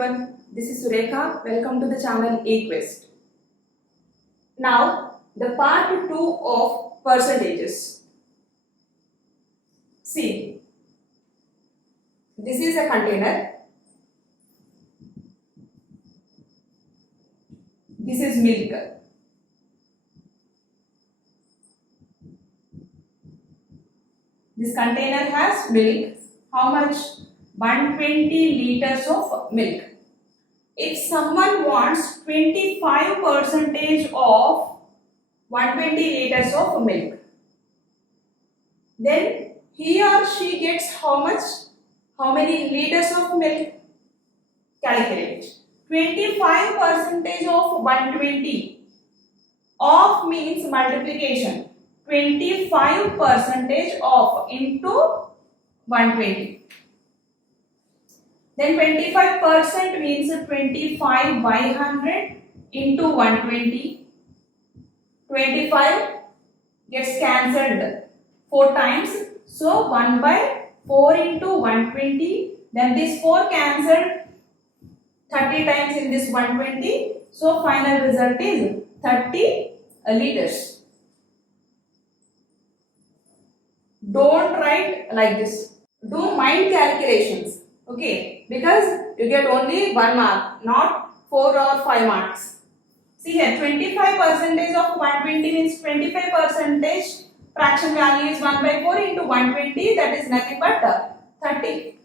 everyone, this is Surekha. Welcome to the channel eQuest. Now, the part 2 of percentages. See, this is a container. This is milk. This container has milk. How much? 120 liters of milk. If someone wants 25% of 120 liters of milk, then he or she gets how much? How many liters of milk? Calculate. 25% of 120. Of means multiplication. 25% of into 120. Then 25% means 25 by 100 into 120. 25 gets cancelled 4 times. So 1 by 4 into 120. Then this 4 cancelled 30 times in this 120. So final result is 30 liters. Don't write like this. Do mind calculations. Okay, because you get only 1 mark, not 4 or 5 marks. See here, 25% of 120 means 25% fraction value is 1 by 4 into 120, that is nothing but 30.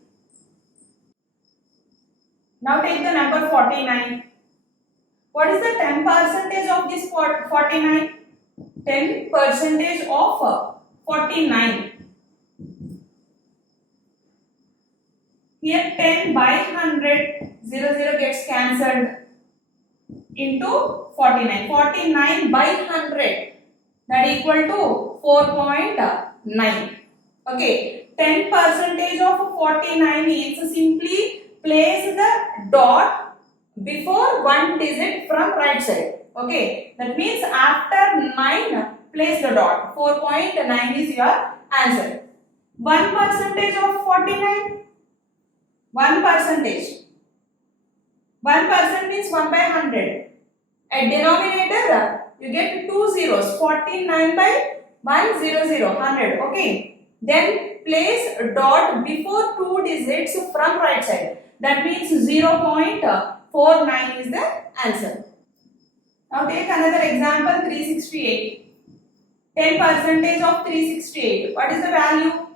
Now take the number 49. What is the 10% of this 49? 10% of 49. Here 10 by 100, 0 gets cancelled into 49. 49 by 100, that equal to 4.9. Okay, 10% of 49 means simply place the dot before one digit from right side. Okay, that means after 9, place the dot. 4.9 is your answer. 1% of 49. 1%. 1% means 1 by 100. At denominator, you get 2 zeros. 49 by 100. 100. Okay. Then place a dot before 2 digits from right side. That means 0.49 is the answer. Now take another example, 368. 10% of 368. What is the value?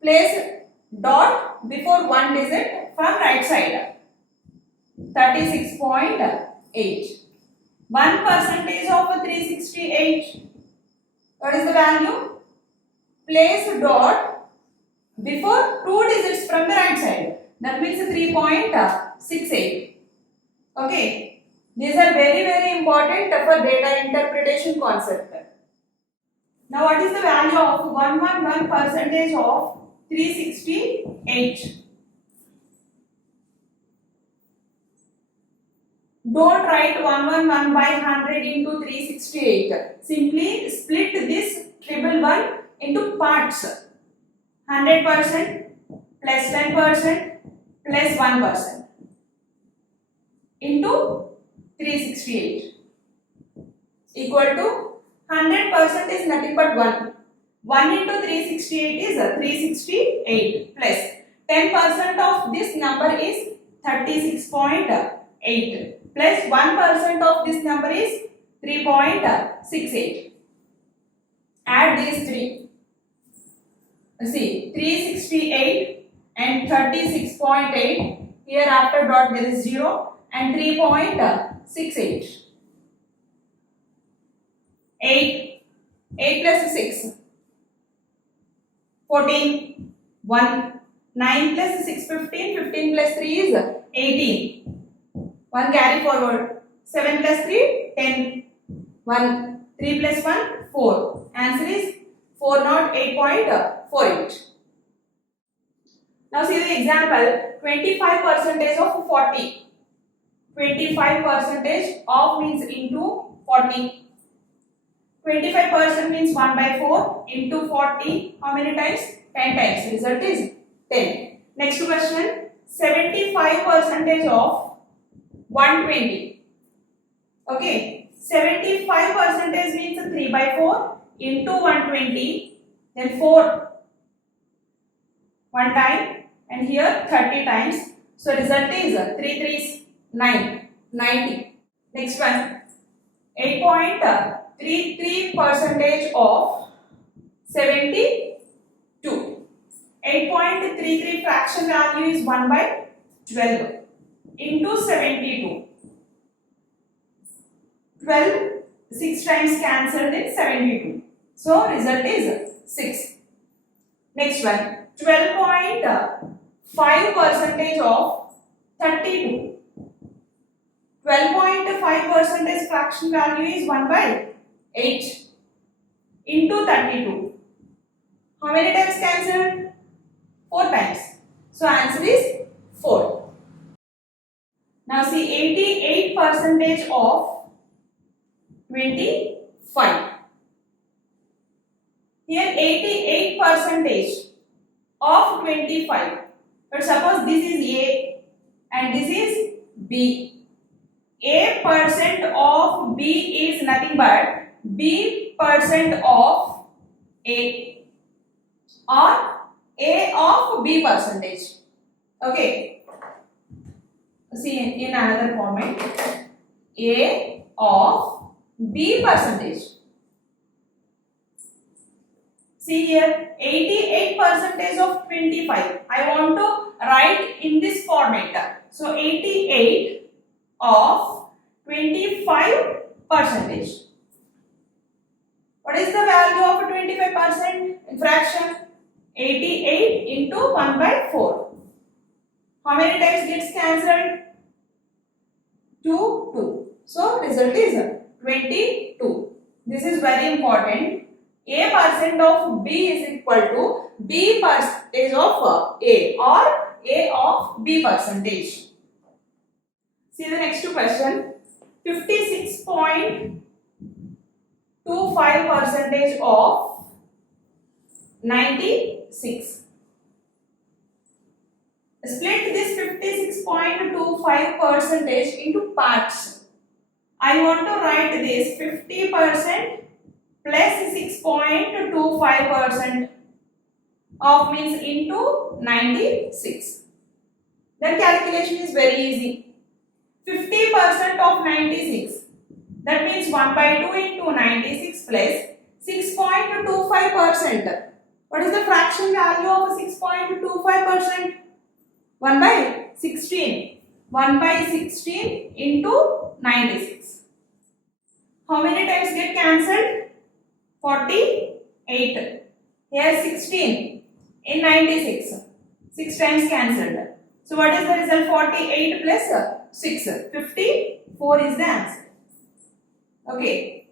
Place dot before 1 digit from right side. 36.8. 1% of 368. What is the value? Place dot before 2 digits from the right side. That means 3.68. Okay. These are very important for data interpretation concept. Now what is the value of 111% of 368? Don't write 111 by 100 into 368. Simply split this 111 into parts. 100% plus 10% plus 1% into 368 equal to 100% is nothing but 1. 1 into 368 is 368 plus 10% of this number is 36.8 plus 1% of this number is 3.68. Add these three. See, 368 and 36.8. Here after dot there is 0 and 3.68. 8 plus 6. 14, 1, 9 plus 6, 15, 15 plus 3 is 18, 1 carry forward, 7 plus 3, 10, 1, 3 plus 1, 4, answer is 408.48. Now see the example, 25% of 40, 25% of means into 40. 25% means 1 by 4 into 40. How many times? 10 times. Result is 10. Next question. 75% of 120. Okay, 75% means 3 by 4 into 120, then 4 one time, and here 30 times. So result is 3 3 9, 90. Next one, 8.33% of 72. 8.33 fraction value is 1 by 12 into 72. 12, 6 times cancelled in 72. So result is 6. Next one, 12.5% of 32. 12.5% fraction value is 1 by 8 into 32. How many times cancelled? 4 times. So answer is 4. Now see, 88% of 25. Here 88% of 25. But suppose this is A and this is B. A percent of B is nothing but B percent of A, or A of B percentage. Okay. See in another format, A of B percentage. See here, 88% of 25. I want to write in this format. So 88 of 25%. What is the value of 25% in fraction? 88 into 1 by 4. How many times gets cancelled? 2, 2. So result is 22. This is very important. A percent of B is equal to B percentage of A, or A of B percentage. See the next question. 56.25% of 96. Split this 56.25% into parts. I want to write this 50% plus 6.25% of means into 96. Then calculation is very easy. 50% of 96, that means 1 by 2 into 96 plus 6.25%. What is the fraction value of 6.25%? 1 by 16. 1 by 16 into 96. How many times get cancelled? 48. Here 16 in 96. 6 times cancelled. So what is the result? 48 plus 6. 54 is the answer. Okay.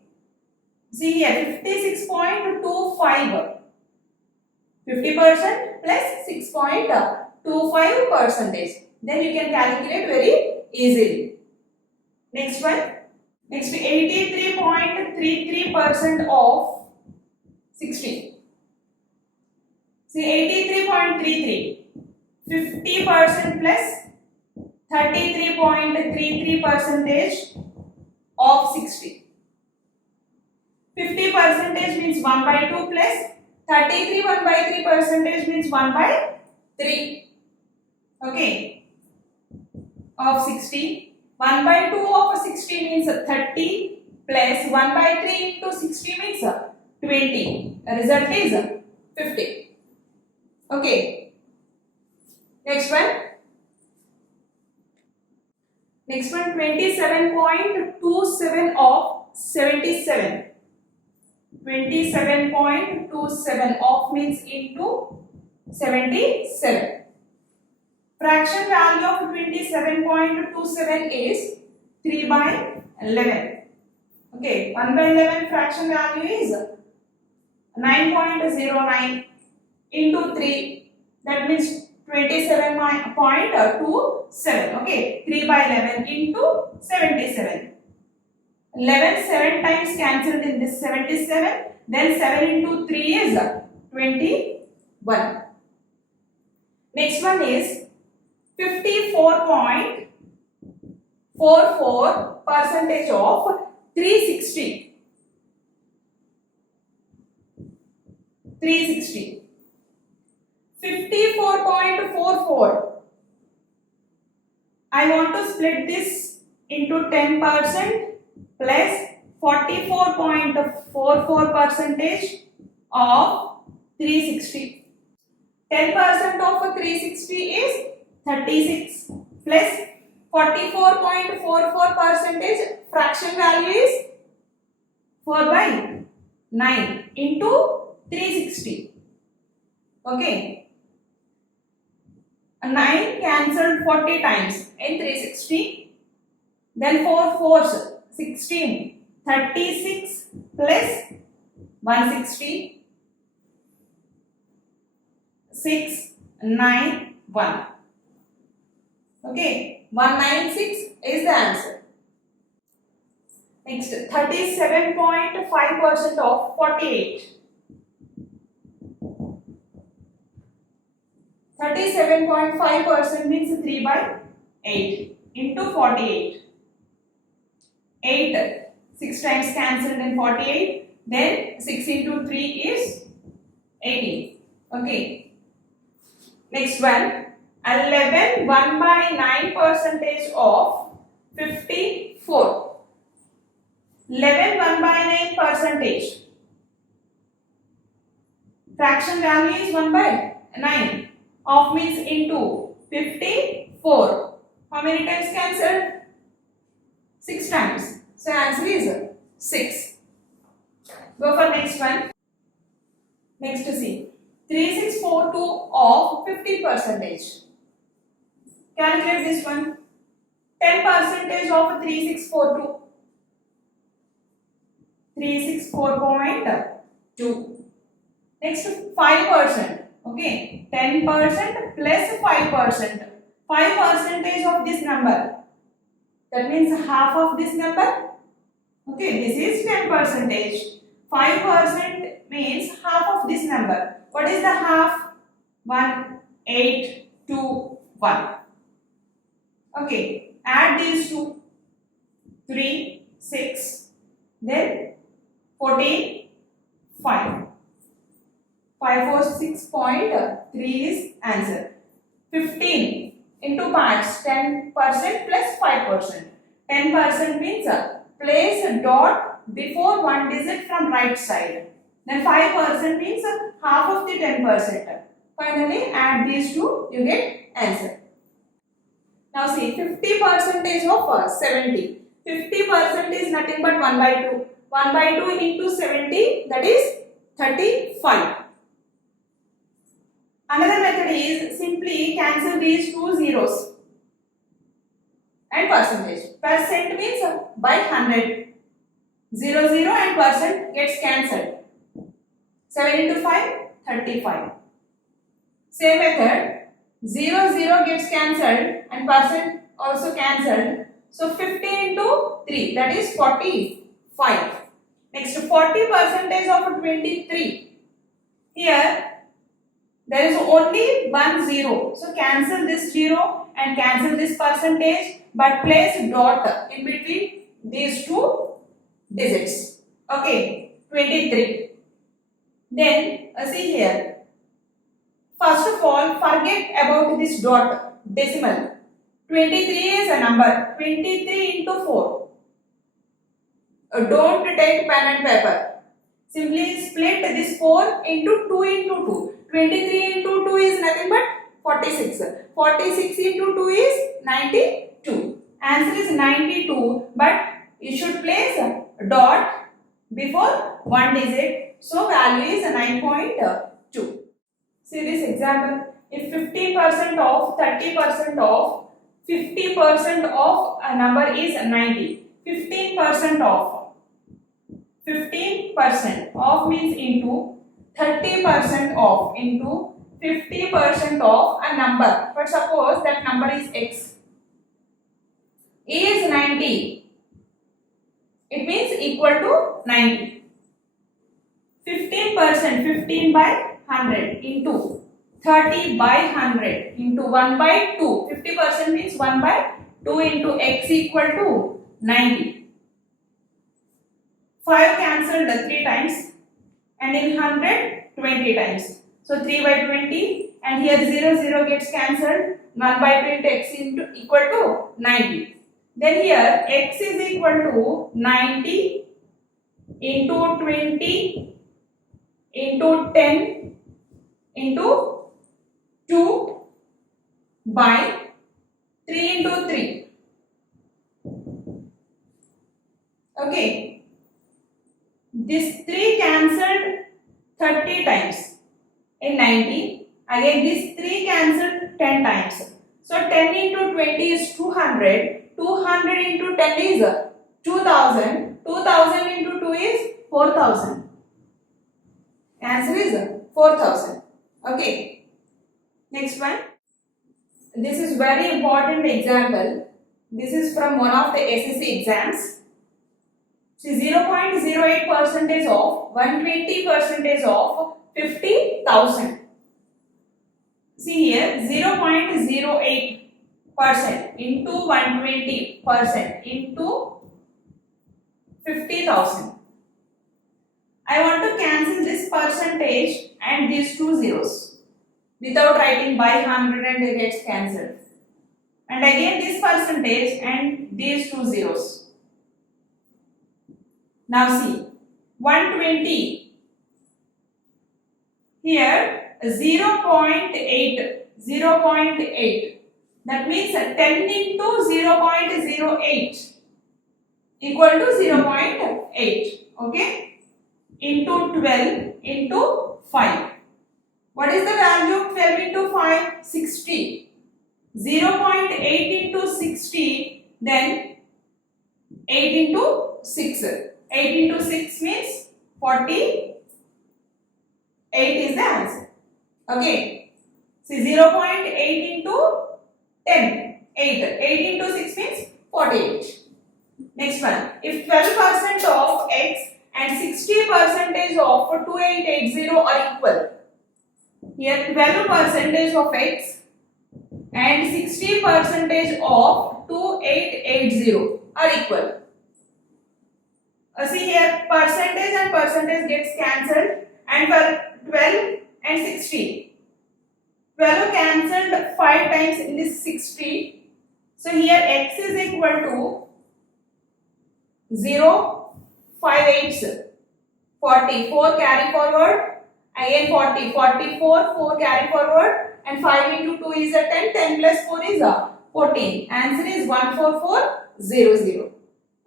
See here, 56.25. 50% plus 6.25%. Then you can calculate very easily. Next one. Next, 83.33% of 60. See, 83.33. 50% plus 33.33% of 60. 50% means 1 by 2 plus 33 1 by 3% means 1 by 3. Okay. Of 60. 1 by 2 of 60 means 30 plus 1 by 3 into 60 means 20. The result is 50. Okay. Next one. Next one, 27.27 of 77. 27.27 of means into 77. Fraction value of 27.27 is 3 by 11. Okay, 1 by 11 fraction value is 9.09 into 3. That means 27.27. Okay, 3 by 11 into 77. 11 7 times cancelled in this 77. Then 7 into 3 is 21. Next one is 54.44 percentage of 360. 54.44. I want to split this into 10% plus 44.44 percentage of 360. 10% of 360 is 36 plus 44.44 percentage fraction value is 4 by 9 into 360. Okay. 9 cancelled 40 times in 360. Then 4 4s 16. 36 plus 160. 6 9 1. Okay. 196 is the answer. Next, 37.5% of 48. 37.5% means 3 by 8 into 48. 8, 6 times cancelled in 48. Then 6 into 3 is 18. Okay. Next one. 11 1 by 9 percentage of 54. 11 1 by 9 percentage. Fraction value is 1 by 9. Of means into 54. How many times cancelled? 6 times. So answer is 6. Go for next one. Next to see. 3642 of 50 percentage. Calculate this one. 10 percentage of 3642. 364.2. Next 5%. Okay. 10% plus 5%. 5 percentage of this number. That means half of this number. Okay. This is 10 percentage. 5% means half of this number. What is the half? 1, 8, 2, 1. Okay, add these two. 3, 6, then 14, 5. 546.3 is answer. 15 into parts. 10% plus 5%. 10% means place a dot before one digit from right side. Then 5% means half of the 10%. Finally, add these two, you get answer. Now see, 50 percentage of 70. 50% is nothing but 1 by 2. 1 by 2 into 70, that is 35. Another method is simply cancel these two zeros and percentage. Percent means by 100. 0, 0 and percent gets cancelled. 7 into 5, 35. Same method, 0, 0 gets cancelled and percent also cancelled. So 50 into 3, that is 45. Next, 40 percentage of 23. Here, there is only one 0. So cancel this 0 and cancel this percentage, but place dot in between these two digits. Okay, 23. Then see here. First of all, forget about this dot decimal. 23 is a number. 23 into 4. Don't take pen and paper. Simply split this 4 into 2 into 2. 23 into 2 is nothing but 46. 46 into 2 is 92. Answer is 92, but you should place a dot before one digit. So value is 9.2. See this example. If 50% of 30% of 50% of a number is 90. 15% of 15% of means into 30% of into 50% of a number. But suppose that number is x. Is 90. It means equal to 90. 15%, 15 by 100 into 30 by 100 into 1 by 2. 50% means 1 by 2 into x equal to 90. 5 cancelled 3 times and in 100 20 times. So 3 by 20 and here 0 gets cancelled. 1 by 2 into x into equal to 90. Then here x is equal to 90 into 20 into 10 into 2 by 3 into 3. Okay. This 3 cancelled 30 times in 90. Again this 3 cancelled 10 times. So 10 into 20 is 200. 200 into 10 is 2000. 2000 into 2 is 4000. Answer is 4000. Okay. Next one. This is very important example. This is from one of the SSC exams. See 0.08% of 120% of 50,000. See here 0.08% into 120% into 50,000. I want to cancel this percentage and these two zeros without writing by 100 and it gets cancelled. And again this percentage and these two zeros. Now see 120 here 0.8. That means 10 into 0.08 equal to 0.8. Okay. Into 12 into 5. What is the value of 12 into 5? 60. 0.8 into 60, then 8 into 6. 8 into 6 means 48 is the answer. Okay. See 0.8 into 10. 8. 8 into 6 means 48. Next one. If 12% of x and 60% of 2880 are equal. Here 12% of x and 60% of 2880 are equal. See here percentage and percentage gets cancelled and for 12 and 60. 12 cancelled 5 times in this 60. So here x is equal to 0, 5 8s, 40, 4 carry forward, again 40, 44, 4 carry forward and 5 into 2 is a 10, 10 plus 4 is a 14. Answer is 14400.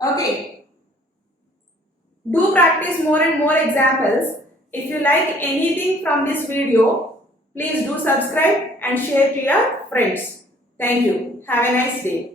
Okay. Do practice more and more examples. If you like anything from this video, please do subscribe and share to your friends. Thank you. Have a nice day.